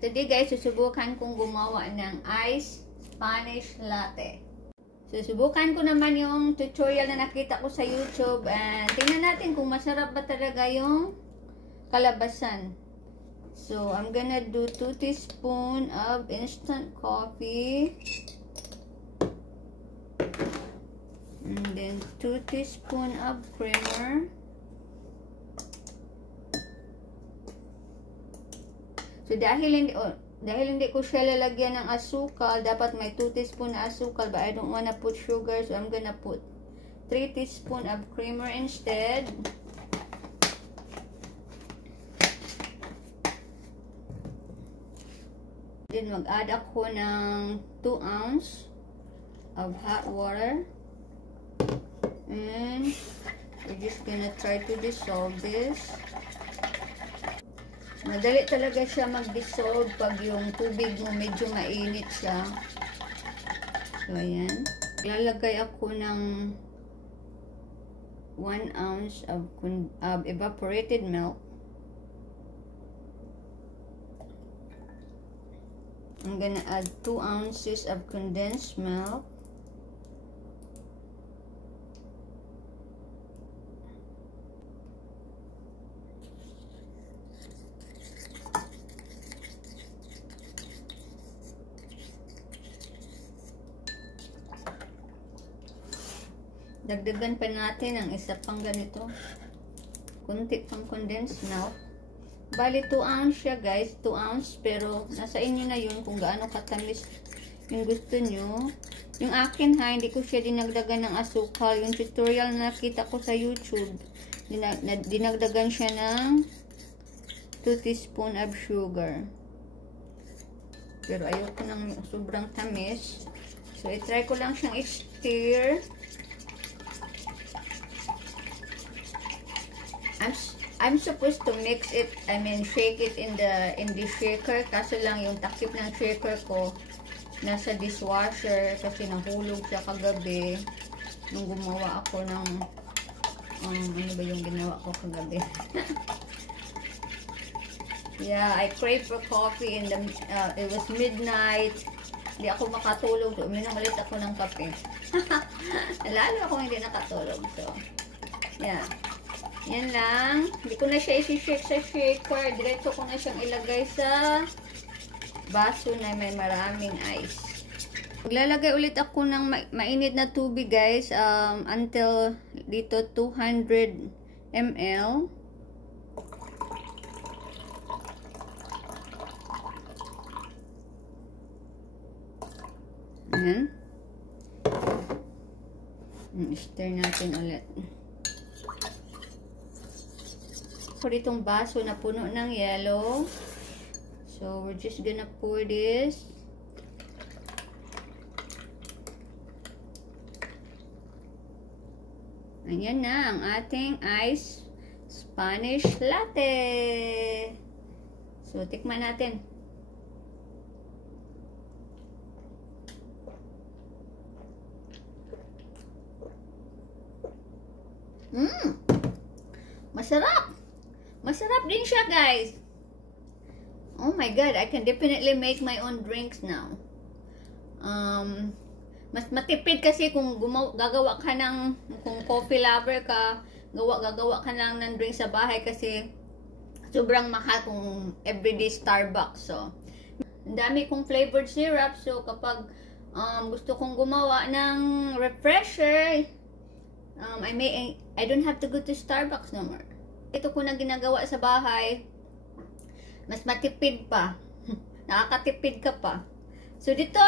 Today guys, susubukan kong gumawa ng iced Spanish latte. Susubukan ko naman yung tutorial na nakita ko sa YouTube and tingnan natin kung masarap ba talaga yung kalabasan. So, I'm gonna do 2 teaspoons of instant coffee. And then 2 teaspoons of creamer. So, dahil hindi ko siya lalagyan ng asukal, dapat may 2 teaspoons na asukal, but I don't wanna put sugar, so I'm gonna put 3 teaspoons of creamer instead. Then, mag-add ako ng 2 ounces of hot water. And we're just gonna try to dissolve this. Madali talaga siya mag-dissolve pag yung tubig mo medyo mainit siya. So, ayan. Lalagay ako ng 1 ounce of evaporated milk. I'm gonna add 2 ounces of condensed milk. Dagdagan pa natin ang isa pang ganito. Kunti pang condensed milk. Bali 2 ounce siya guys. 2 ounce. Pero nasa inyo na yun kung gaano katamis yung gusto nyo. Yung akin ha, hindi ko siya dinagdagan ng asukal. Yung tutorial na nakita ko sa YouTube, dinagdagan siya ng 2 teaspoon of sugar. Pero ayoko ng sobrang tamis. So, itry ko lang siyang i-stir. I'm supposed to mix it, shake it in the shaker. Kaso lang yung takip ng shaker ko nasa dishwasher kasi nahulog siya kagabi nung gumawa ako ng ano ba yung ginawa ko kagabi? Yeah, I crave for coffee in the it was midnight. Hindi ako makatulog. So, uminom ulit ako ng kape. Lalo akong hindi nakatulog. So, yeah. Yan lang. Hindi ko na siya isi-shake sa shaker. Diretso ko na siyang ilagay sa baso na may maraming ice. Maglalagay ulit ako ng mainit na tubig guys. Until dito 200 ml. Ayan. Stir natin ulit. Ko ditong baso na puno ng yellow. So, we're just gonna pour this. Ayan na ang ating iced Spanish latte. So, tikman natin. Masarap! Masarap din siya, guys. Oh my God, I can definitely make my own drinks now. Mas matipid kasi kung gagawa ka ng, kung coffee lover ka, gagawa ka lang ng drink sa bahay kasi sobrang mahal kung everyday Starbucks. So, ang dami kong flavored syrup. So, kapag gusto kong gumawa ng refresher, I don't have to go to Starbucks no more. Ito ko na ginagawa sa bahay, mas matipid pa. Nakakatipid ka pa. So, ito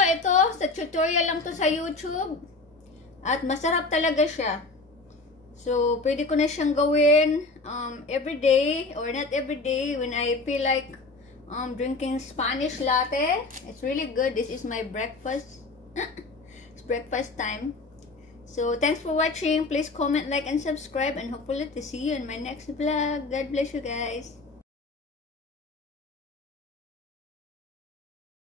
sa tutorial lang to sa YouTube. At masarap talaga siya. So, pwede ko na siyang gawin everyday or not everyday when I feel like drinking Spanish latte. It's really good. This is my breakfast. It's breakfast time. So, thanks for watching. Please comment, like, and subscribe. And hopefully to see you in my next vlog. God bless you guys.